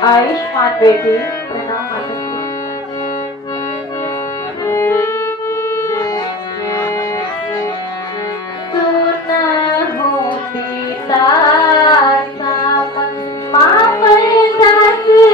आयुष्मान बेटी प्रणाम माता जी।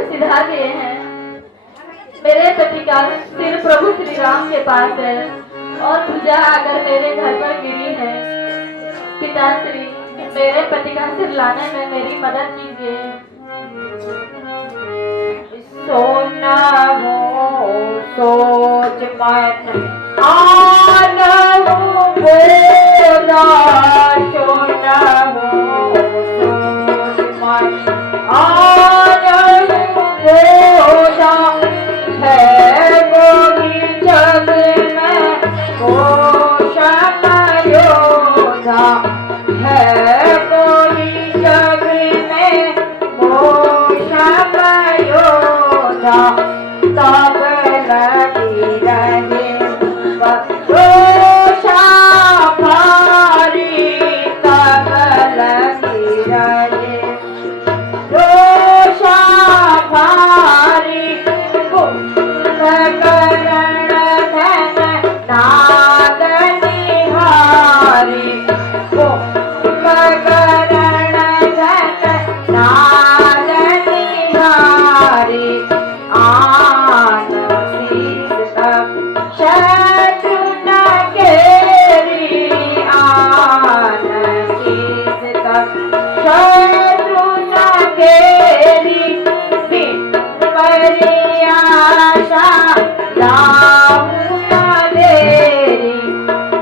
सिधा गए हैं। मेरे पति का सिर प्रभु श्री राम के पास है और पूजा अगर मेरे घर पर गिरी है। पिताश्री, मेरे पति का सिर लाने में मेरी मदद कीजिए। सोना हो सोच मन आन हो बोला, सोना हो सोच मन आन हो बोला, है कोई जग में पोषण योद्धा, है कोई जग में पोषण योद्धा, तब लगी रहे रोषा भारी, तब लगी रहे रोषा भारी, कुंभकर्ण धन नाग निहारी, कुंभकर्ण धन नाग निहारी, आन शीस तब शत्रु न घेरी, आन शीस तब शत्रु न घेरी, बिन परी आशा लाहू न देरी,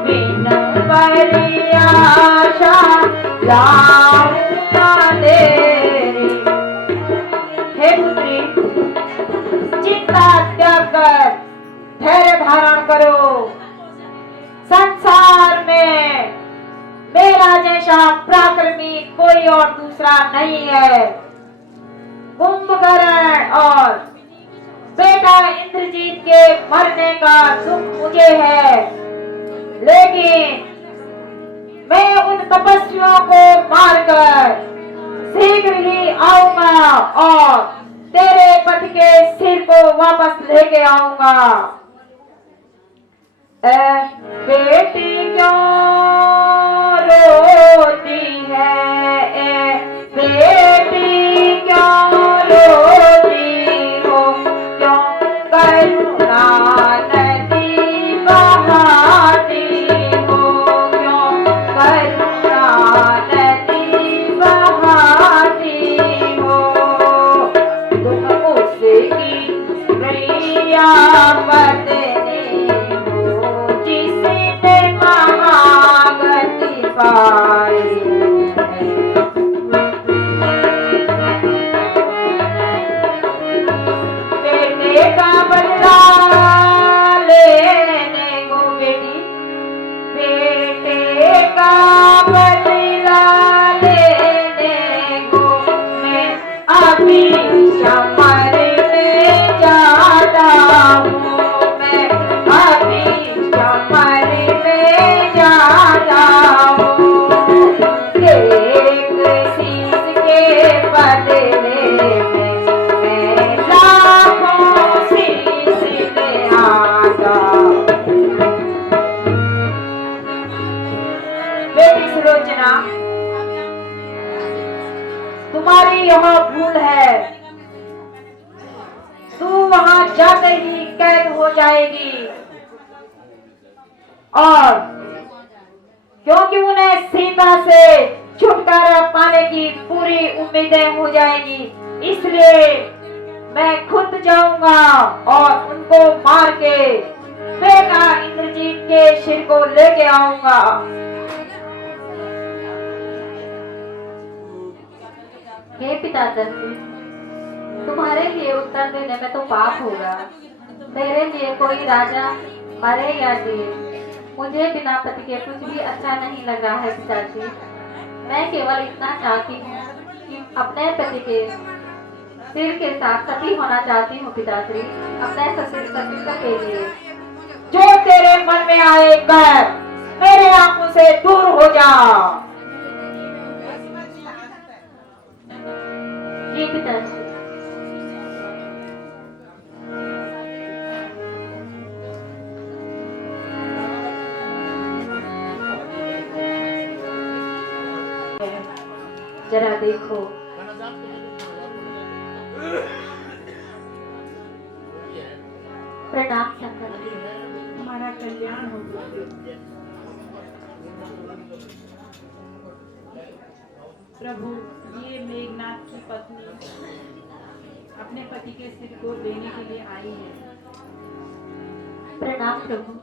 बिन परी आशा लाहू न देरी। हे पुत्री, चिंता त्याग कर धैर्य धारण करो। संसार में मेरा जैसा पराक्रमी कोई और दूसरा नहीं है। कुंभकर्ण और बेटा इंद्रजीत के मरने का दुख मुझे है, लेकिन मैं उन तपस्वियों को मारकर शीघ्र ही आऊंगा और तेरे पति के सिर को वापस लेके आऊंगा। बेटी क्यों रोती है, बेटी क्यों रोती हो, क्यों करुणा नदी बहाती हो, क्यों करुणा नदी बहाती हो, तुम उसकी प्रिया पत्नी हो, जिसने महा और क्योंकि उन्हें सीता से छुटकारा पाने की पूरी उम्मीदें हो जाएगी, इसलिए मैं खुद जाऊंगा और उनको मार के बेटा इंद्रजीत के सिर को लेके आऊंगा। हे पिताश्री, तुम्हारे लिए उत्तर देने में तो पाप होगा। मेरे लिए कोई राजा मरे या जिए, मुझे बिना पति के कुछ भी अच्छा नहीं लग रहा है पिताजी। मैं केवल इतना चाहती हूँ कि अपने पति के सिर के साथ सती होना चाहती हूँ पिताश्री, अपने सती के लिए। जो तेरे मन में आए कर मेरे आंखों से दूर हो जा। जी पिताश्री। जरा देखो, प्रणाम शंकर। हमारा कल्याण हो। प्रभु, ये मेघनाथ की पत्नी अपने पति के सिर को लेने के लिए आई है। प्रणाम प्रभु।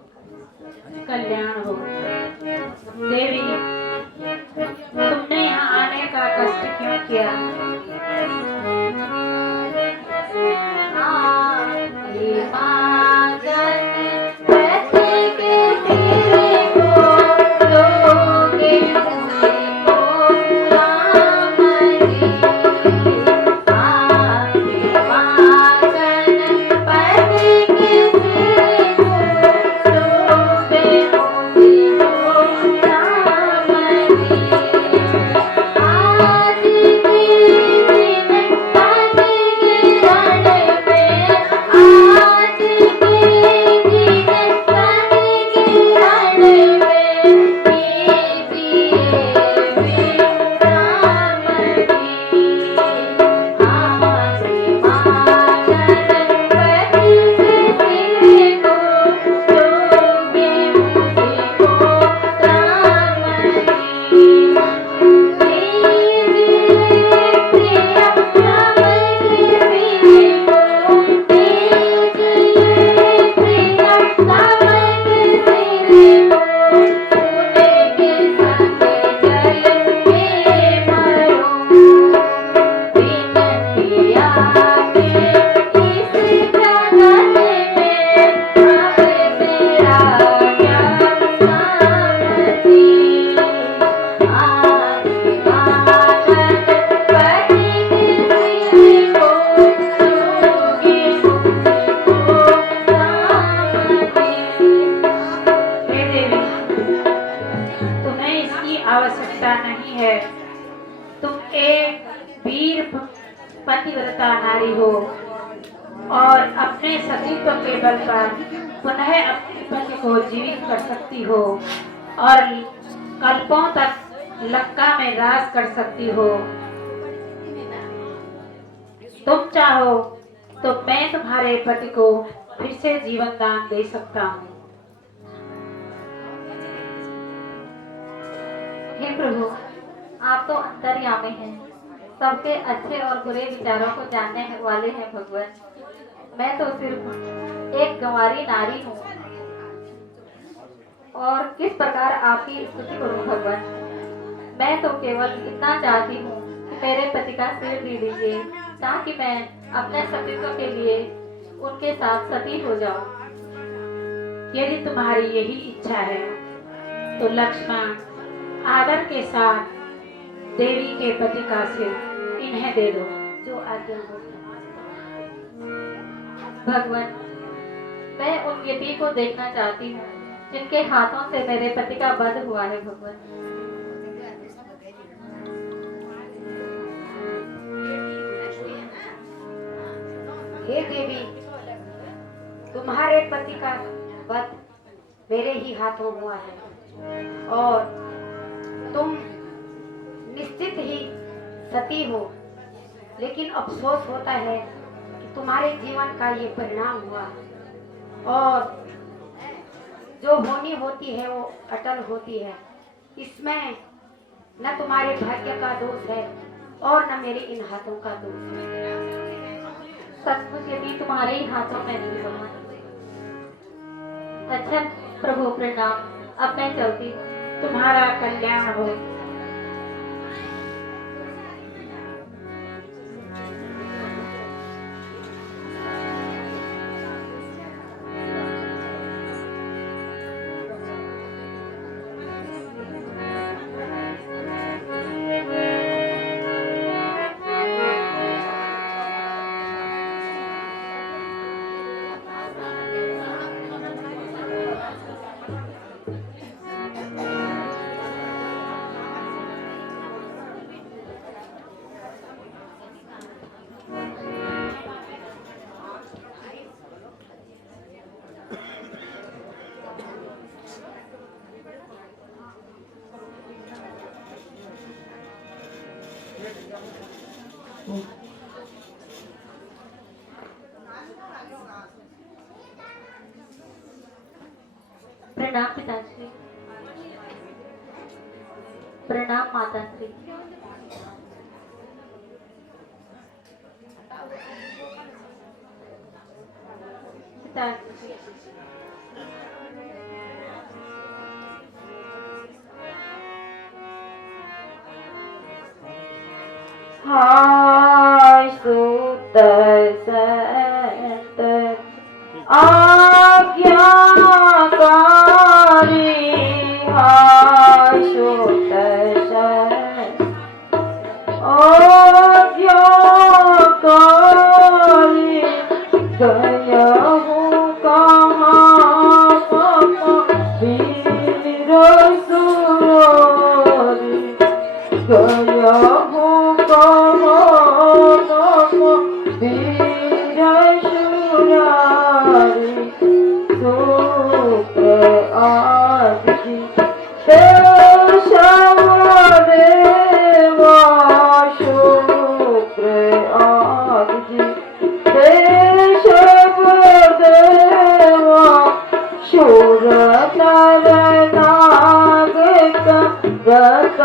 कल्याण हो। देवी, तुमने यहाँ आने का कष्ट क्यों किया? आवश्यकता नहीं है। तुम एक वीर पतिव्रता नारी हो और अपने सतीत्व के बल पर पुनः अपने पति को जीवित कर सकती हो और कल्पों तक लंका में राज कर सकती हो। तुम चाहो तो मैं तुम्हारे पति को फिर से जीवन दान दे सकता हूँ। हे प्रभु, आप तो अंतर्यामी हैं, सबके अच्छे और बुरे विचारों को जानने वाले हैं भगवान। मैं तो सिर्फ एक गंवारी नारी हूँ और किस प्रकार आपकी स्तुति करूँ भगवान। मैं तो केवल इतना चाहती हूँ कि मेरे पति का सिर दे दीजिए ताकि मैं अपने सतीत्व के लिए उनके साथ सती हो जाऊं। यदि तुम्हारी यही इच्छा है तो लक्ष्मण आदर के साथ देवी के पति का सिर इन्हें दे दो। जो आज्ञा हो भगवान। मैं उन यति को देखना चाहती हूँ जिनके हाथों से मेरे पति का वध हुआ है भगवान। हे देवी, तुम्हारे पति का वध मेरे ही हाथों हुआ है और तुम निश्चित ही सती हो, लेकिन अफसोस होता है कि तुम्हारे जीवन का ये परिणाम हुआ और जो होनी होती है वो अटल होती है। इसमें न तुम्हारे भाग्य का दोष है और न मेरे इन हाथों का दोष है। सचमुच ये भी तुम्हारे ही हाथों में थी भगवान। अच्छा प्रभु प्रणाम, अब मैं चलती हूँ। तुम्हारा कल्याण हो। प्रणाम पिताश्री। प्रणाम माताश्री। पिताश्री हाय सुत संत आज्ञाकारी, हाय सुत संत आज्ञाकारी, गया हूँ कहाँ वीर सुरारी, गया हूँ वीर सुरारी, सूत्र आदि देवा, शुक्र आदि देवा, शूर नर नाग रत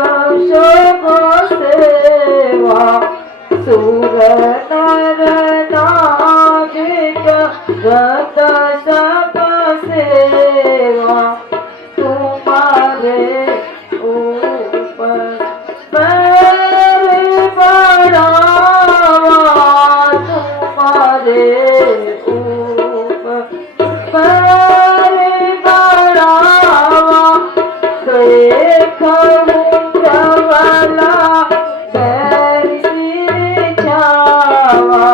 शोभ सेवा, सूर नर नाग रत सब सेवा, तुम्हारे ऊपर पैर बढ़ावा, तुम्हारे ऊपर पैर बढ़ावा, देखूं प्रबला पैर सिर छावा,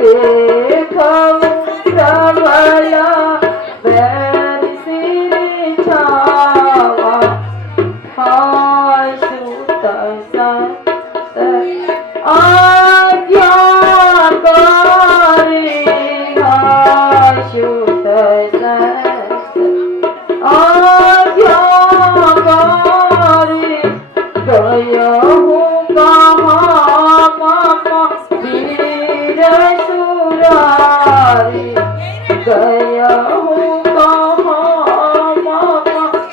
देखूं प्रबला पैर सिर छावा, हाय सुत संत आज्ञाकारी, हाय सुत संत आज्ञाकारी, गया हूँ कहाँ वीर सुरारी, गया हूँ कहाँ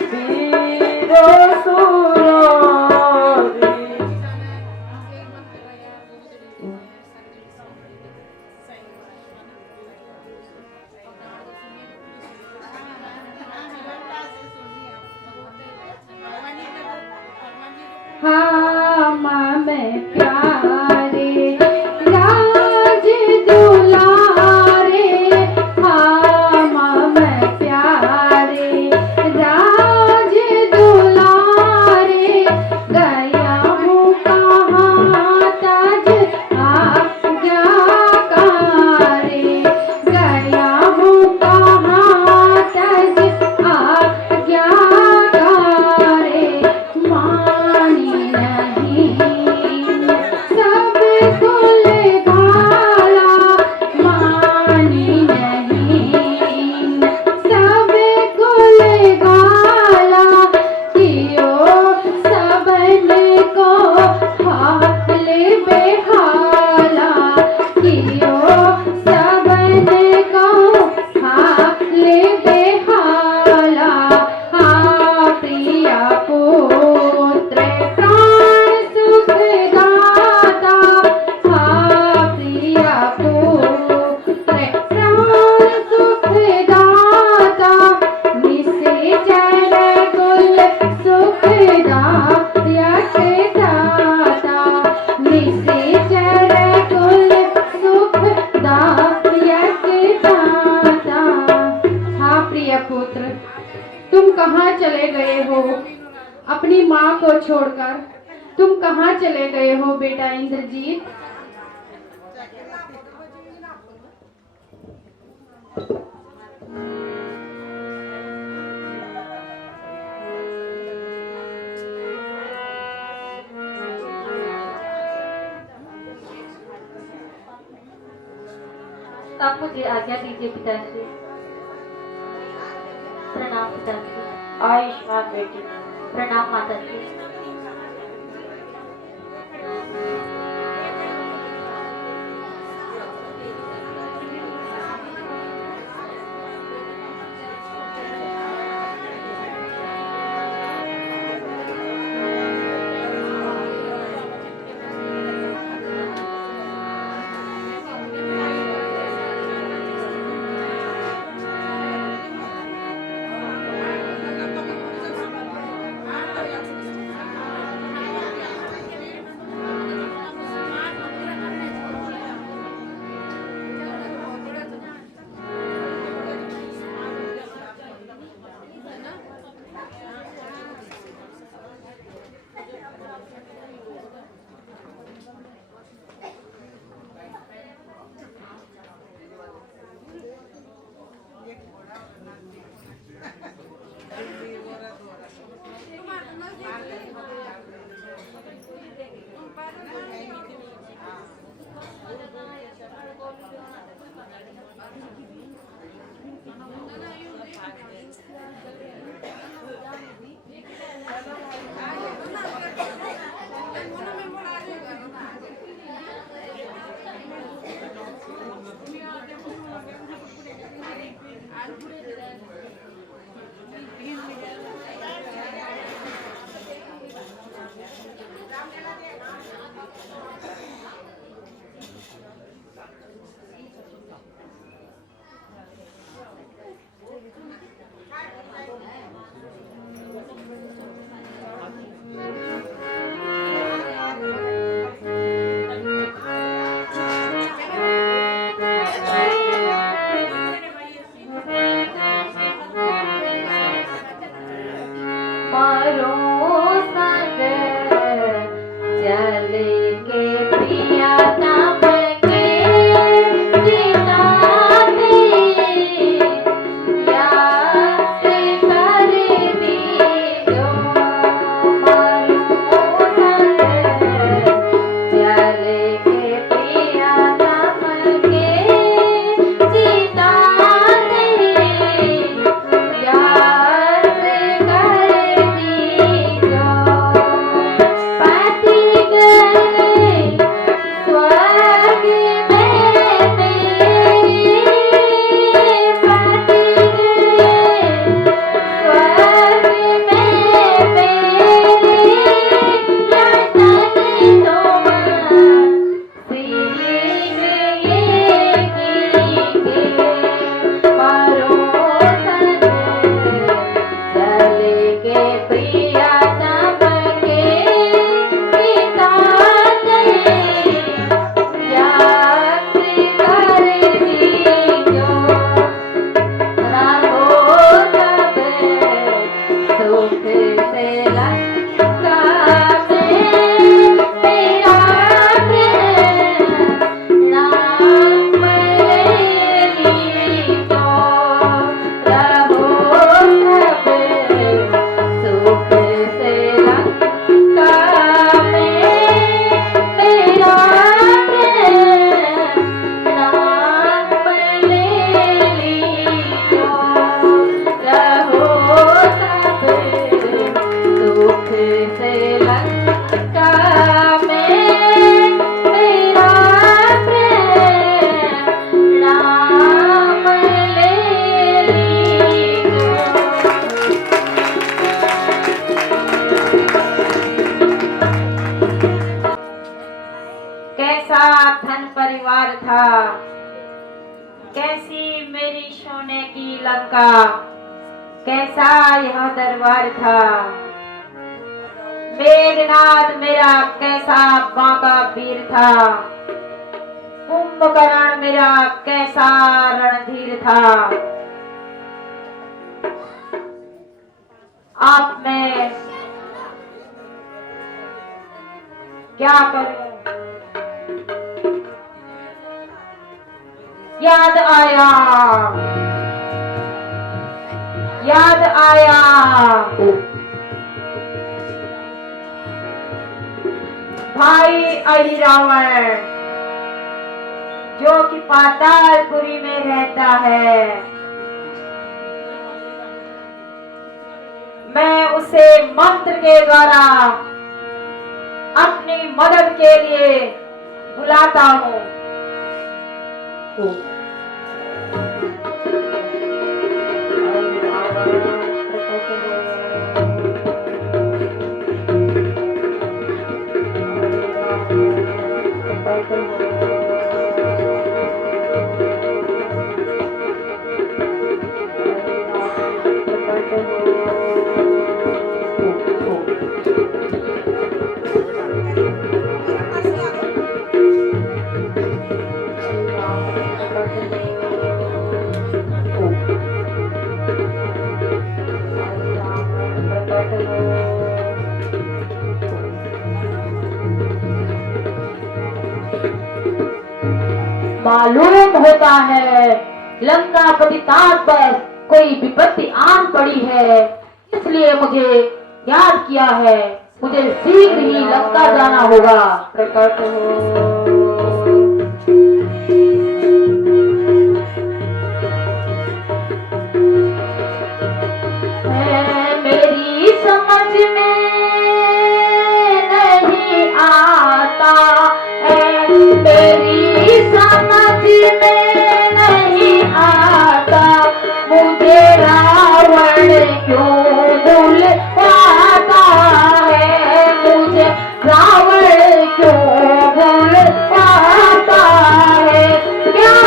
वीर सुरारी। हम में प्यारे राज दुलारे, हम में प्यारे राज दुलारे, गया हूँ कहाँ तज आज्ञाकारी, गया हूँ कहाँ तज आज्ञाकारी, मानी नहीं प्रिय पुत्र, तुम कहाँ चले गए हो? अपनी माँ को छोड़कर तुम कहाँ चले गए हो बेटा इंद्रजीत? अब मुझे आज्ञा दीजिए पिताश्री। प्रणाम पिताश्री। आयुष्मान बेटी। प्रणाम माताश्री। परिवार था, कैसी मेरी सोने की लंका, कैसा यह दरबार था। मेघनाद मेरा कैसा बांका वीर था, कुंभकर्ण मेरा कैसा रणधीर था। आप में क्या करूं? याद आया, याद आया भाई अहिरावण जो कि पातालपुरी में रहता है। मैं उसे मंत्र के द्वारा अपनी मदद के लिए बुलाता हूँ। मालूम होता है लंकापति तात पर कोई विपत्ति आन पड़ी है, इसलिए मुझे याद किया है। मुझे शीघ्र ही लंका जाना होगा। प्रकट हो मेरी समझ में नहीं आता है, मेरी समझ में नहीं आता, मुझे रावण क्यों भूल पाता है, मुझे रावण क्यों भूल पाता है। क्या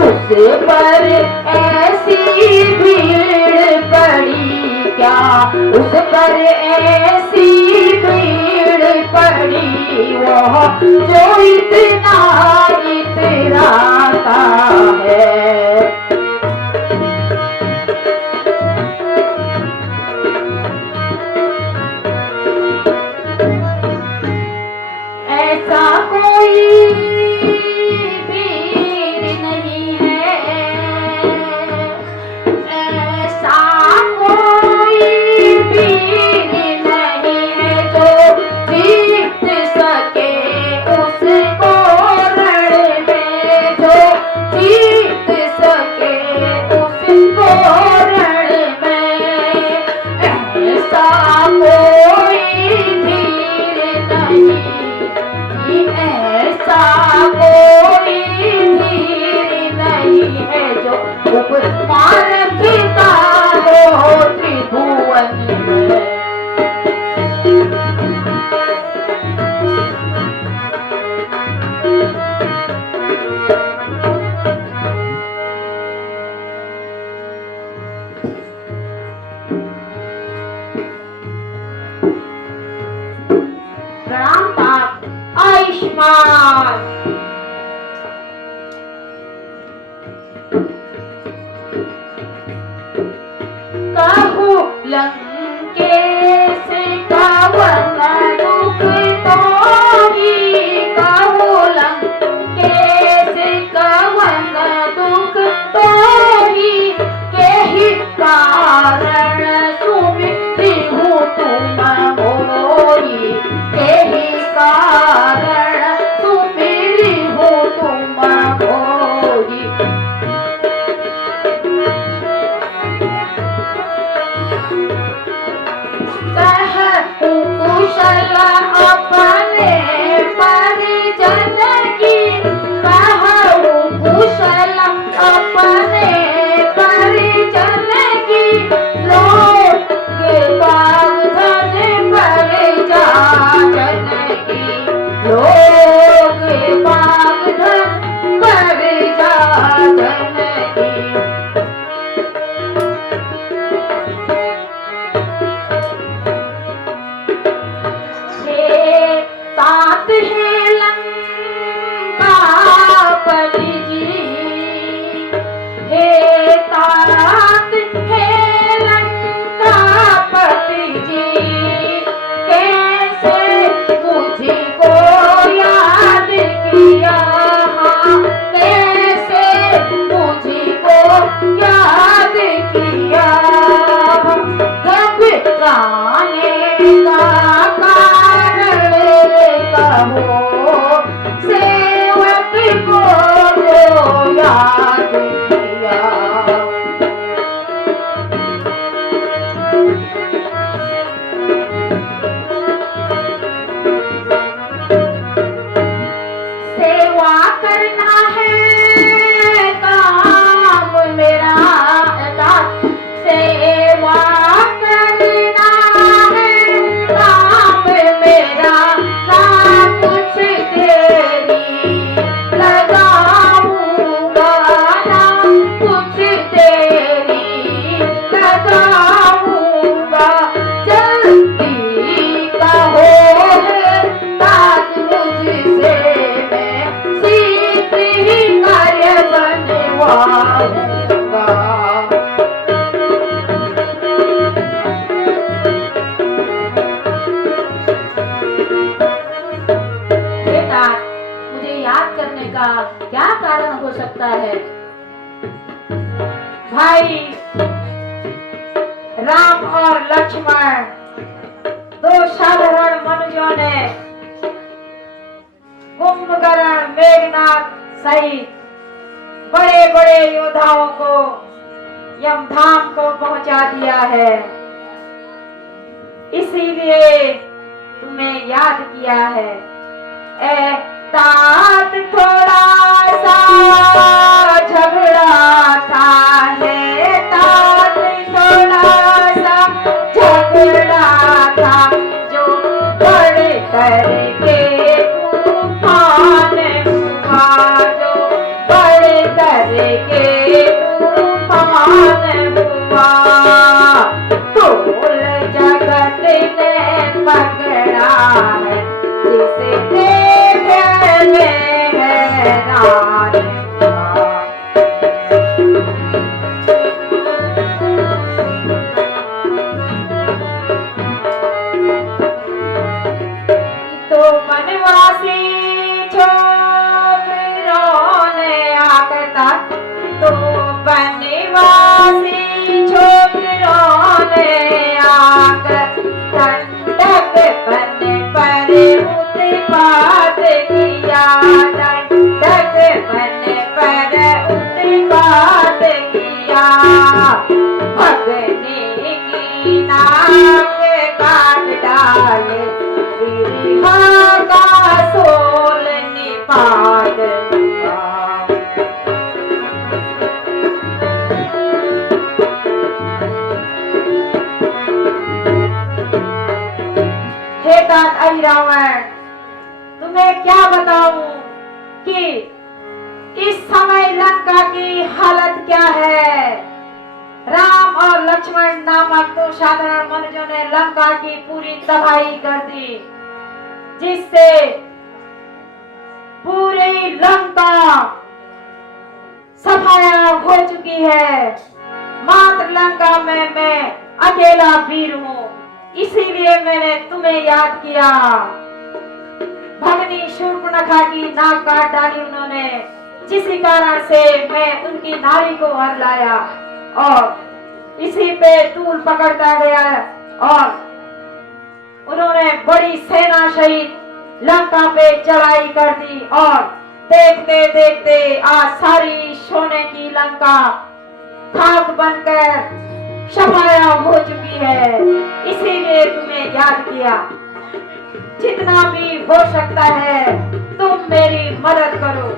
उस पर ऐसी भीड़ पड़ी, क्या उस पर ऐसी भीड़ पड़ी, वह जो इतना इतराता है। ऐसा कोई भीड़ नहीं है, ऐसा कोई भीड़ नहीं है जो जीत सके उसको रण में, जो जीत सके उसको रण में। ऐसा कोई धीर नहीं, ऐसा कोई धीर नहीं है जो उपमान पिता हो त्रिभुवन में। प्रणाम तात आयुष्मान। कहूँ लंकेश कवन दुख तोरी, कहूँ लंकेश कवन दुख तोरी, केहि कारण सुमित्री हूँ तुम मोरी, केहि कारण सुमिरी हूँ तुम मोरी। कुशल अपने परिजन की, कहूँ कुशल अपने परिजन की, लोग बाग धन पर जाजन की, लोग बाग धन पर जाजन की। हे भाई राम और लक्ष्मण दो साधारण मनुष्यों ने कुंभकर्ण, मेघनाथ सहित बड़े बड़े योद्धाओं को यमधाम को पहुंचा दिया है। इसीलिए तुम्हें याद किया है। ए तात थोड़ा सा झगड़ा था है, तात थोड़ा सा झगड़ा था जो बड़े करके तूफान हुआ, जो बड़े करके तूफान हुआ। तोल जगत ने पकड़ा है जिसे देख में हैरान हुआ। तो वनवासी छोकरों ने आकर, तो वनवासी छोकरों ने आकर दंडक बन पर उत्पात किया, दंडक बन पर उत्पात किया। भगने की नाक काट डाले, बिरहा का सोल निपात हुआ। हे तात आई रावण, तुम्हें क्या बताऊं कि इस समय लंका की हालत क्या है। राम और लक्ष्मण नामक दो साधारण मनुष्यों ने लंका की पूरी तबाही कर दी, जिससे पूरी लंका सफाया हो चुकी है। मात्र लंका में मैं अकेला वीर हूँ, इसीलिए मैंने तुम्हें याद किया। भगनी शूर्पणखा की नाक काट डाली उन्होंने, जिसी कारण से मैं उनकी नारी को हर लाया और इसी पे तूल पकड़ता गया और उन्होंने बड़ी सेना सहित लंका पे चढ़ाई कर दी। और देखते देखते आज सारी सोने की लंका खाक बनकर सफाया हो चुकी है। इसीलिए तुम्हें याद किया। जितना भी हो सकता है तुम मेरी मदद करो।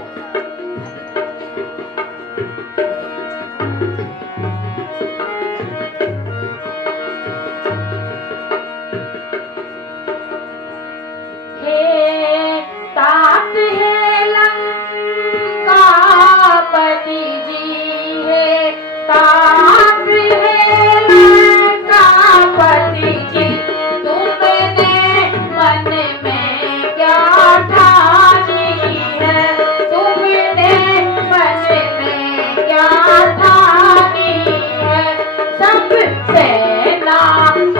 हे तात है लंका पति जी, है तात है लंका पति जी, तुमने मन में क्या ठानी है, तुमने मन में क्या ठानी है। सब सेना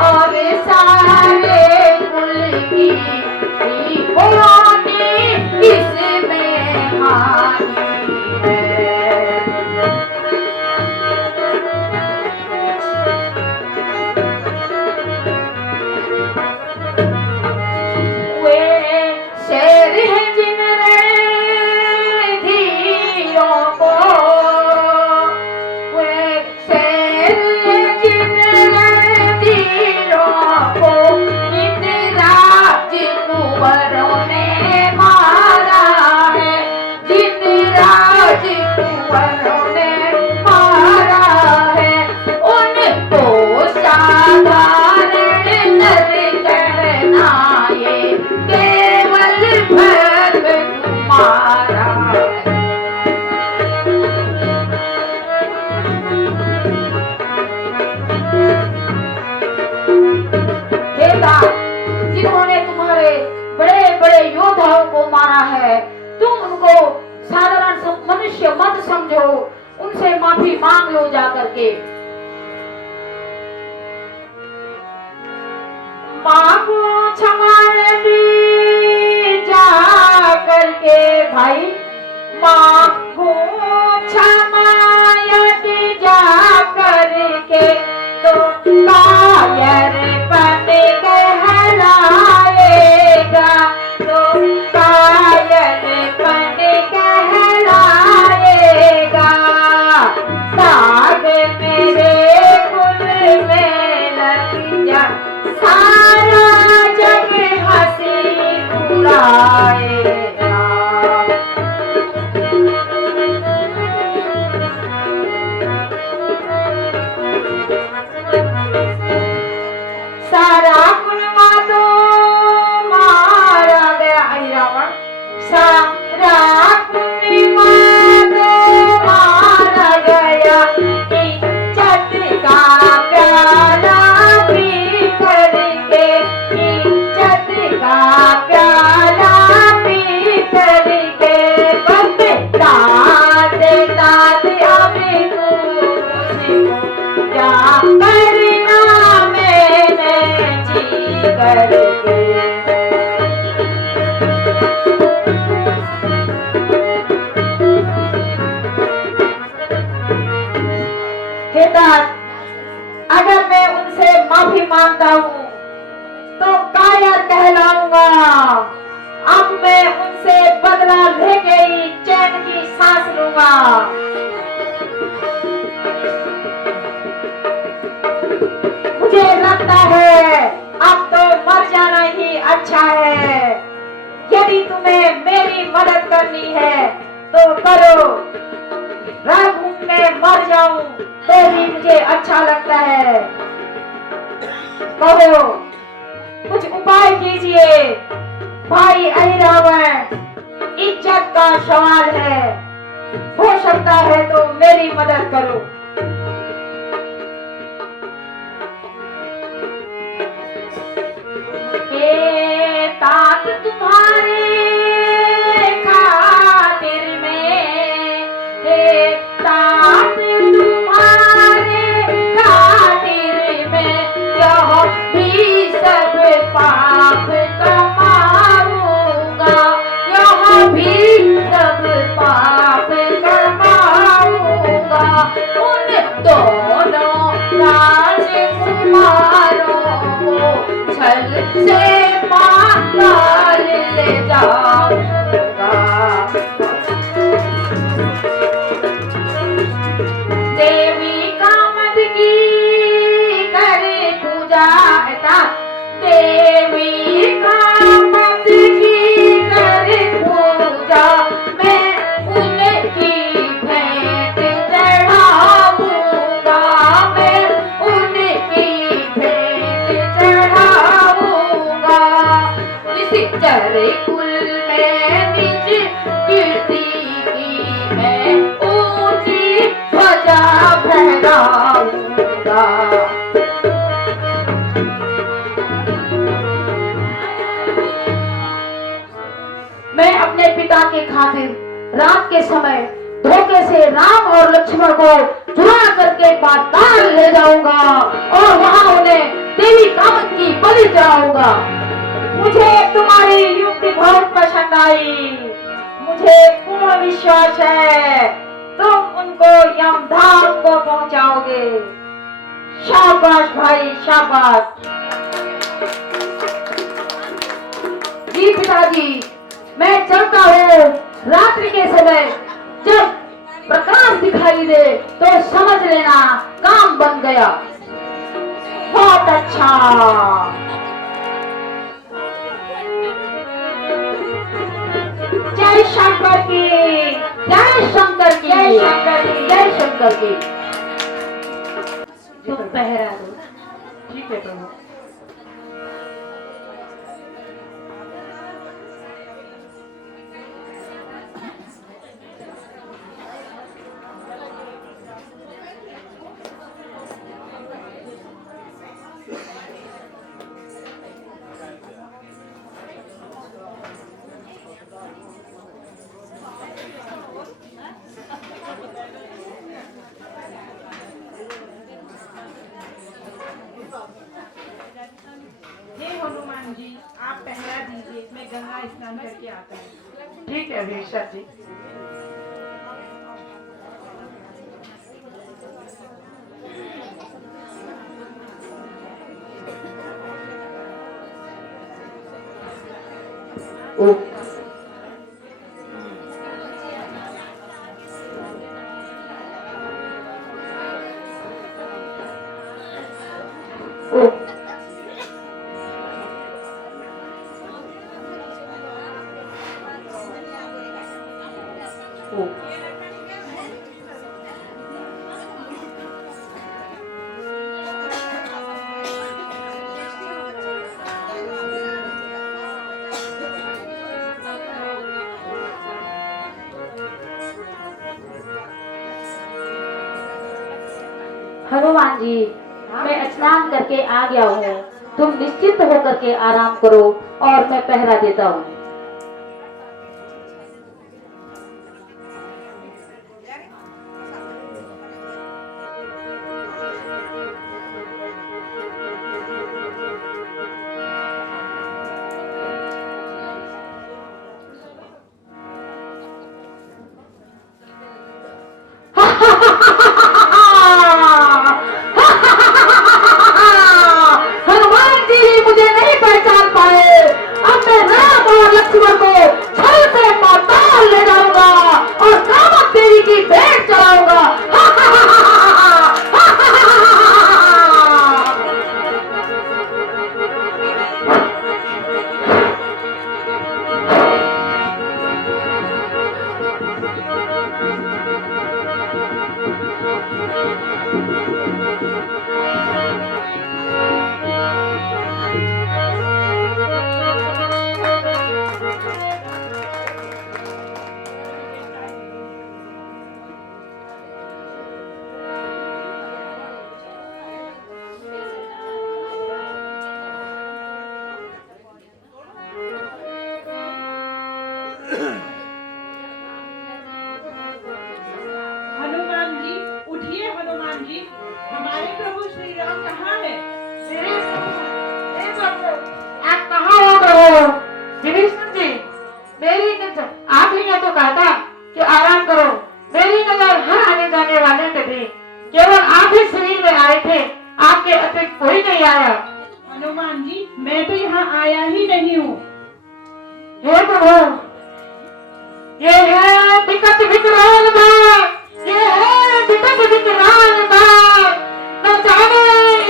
और सारे कुल की दीवानी इसमें हानि है। वे शेर हैं जिन रणधीरों को, वे शेर हैं जिन रणधीरों को इन राजकुंवरों ने मारा है, जिन राजकुंवरों ने मारा है। उनको साधारण नर कहना ये केवल भर्म तुम्हारा है। देवता, जिन्होंने तुम्हारे बड़े बड़े योद्धाओं को मारा है, तुम उनको साधारण मनुष्य मत समझो, उनसे माफी मांग लो जा करके। मांगो क्षमा यदि जा करके भाई, मांगो क्षमा माफी मांगता हूँ तो कायर कहलाऊंगा। अब मैं उनसे बदला लेके ही चैन की सांस लूंगा। मुझे लगता है अब तो मर जाना ही अच्छा है। यदि तुम्हें मेरी मदद करनी है तो करो। रघु में मर जाऊं तो भी मुझे अच्छा लगता है। कहो, कुछ उपाय कीजिए। भाई अहिरावण, इज्जत का सवाल है। हो सकता है तो मेरी मदद करो। हे तात तुम्हारे खातिर में, हे तात तुम्हारे खातिर में यह भी सब पाप कमाऊंगा, यह भी सब पाप कमाऊंगा। उन दोनों राजकुमारों को छल से मार ले जाऊंगा। देवी कामद की करे पूजा, देवी कामद की करे पूजा, मैं उनकी भेंट चढ़ाऊंगा, मैं उनकी भेंट चढ़ाऊंगा। इसी चरे कुल में निज कीर्ति की मैं ऊंची ध्वजा फहराऊंगा। मैं अपने पिता के खातिर रात के समय धोखे से राम और लक्ष्मण को चुरा करके पाताल ले जाऊंगा और वहां उन्हें देवी कामत की बलि चढ़ाऊंगा। मुझे तुम्हारी युक्ति बहुत पसंद आई। मुझे पूर्ण विश्वास है तुम उनको यमधाम को पहुंचाओगे। शाबाश भाई, शाबाश। जी पिताजी, मैं चलता हूँ। रात्रि के समय जब प्रकाश दिखाई दे तो समझ लेना काम बन गया। बहुत अच्छा। जय शंकर की, जय शंकर की, जय शंकर की, जय शंकर की। तुम पहरा दो। ठीक है प्रभु। हे हनुमान जी, आप पहरा दीजिए, मैं गंगा स्नान करके आता हूँ। ठीक है भीषण जी। ओ ओ ओ हनुमान जी, मैं स्नान करके आ गया हूँ। तुम निश्चिंत होकर के आराम करो और मैं पहरा देता हूँ। कोई नहीं आया। हनुमान जी, मैं तो यहाँ आया ही नहीं हूँ। हे प्रभु, ये है विकट विकराल बात, ये है विकट विकराल बात। न जाने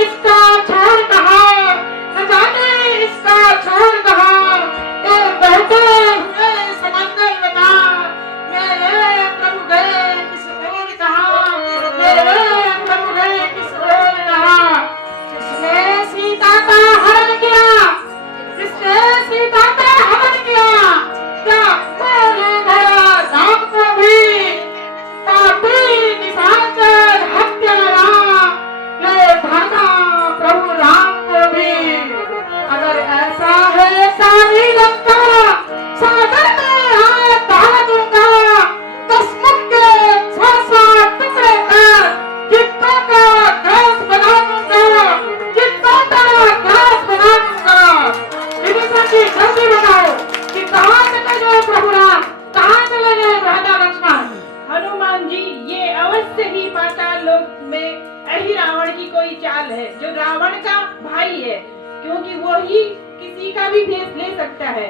इसका छोर कहाँ, न जाने इसका छोर कहाँ। ये बहते हुए समंदर बता, मेरे प्रभु गए किस ओर कहाँ, मेरे प्रभु गए किस ओर कहाँ। किसने सीता का हरण किया, किसने सीता का हरण किया। क्या मैंने धरा राम को भी, पापी निशाचर हत्यारा, ये धरा प्रभु राम को भी। अगर ऐसा है सारी लंका, सागर में हाथ डाल दूंगा। दशमुख के 6-7 टुकड़े कर चित्तों का घास बना दूंगा, चित्तों का घास बना दूंगा। विभीषण जी जल्दी बताओ कि कहाँ चले गए प्रभु राम, कहाँ चले गए भ्राता लक्ष्मण। हनुमान जी, ये अवश्य ही पाताल लोक में यही रावण की कोई चाल है, जो रावण का भाई है, क्योंकि वो ही किसी का भी भेष ले सकता है।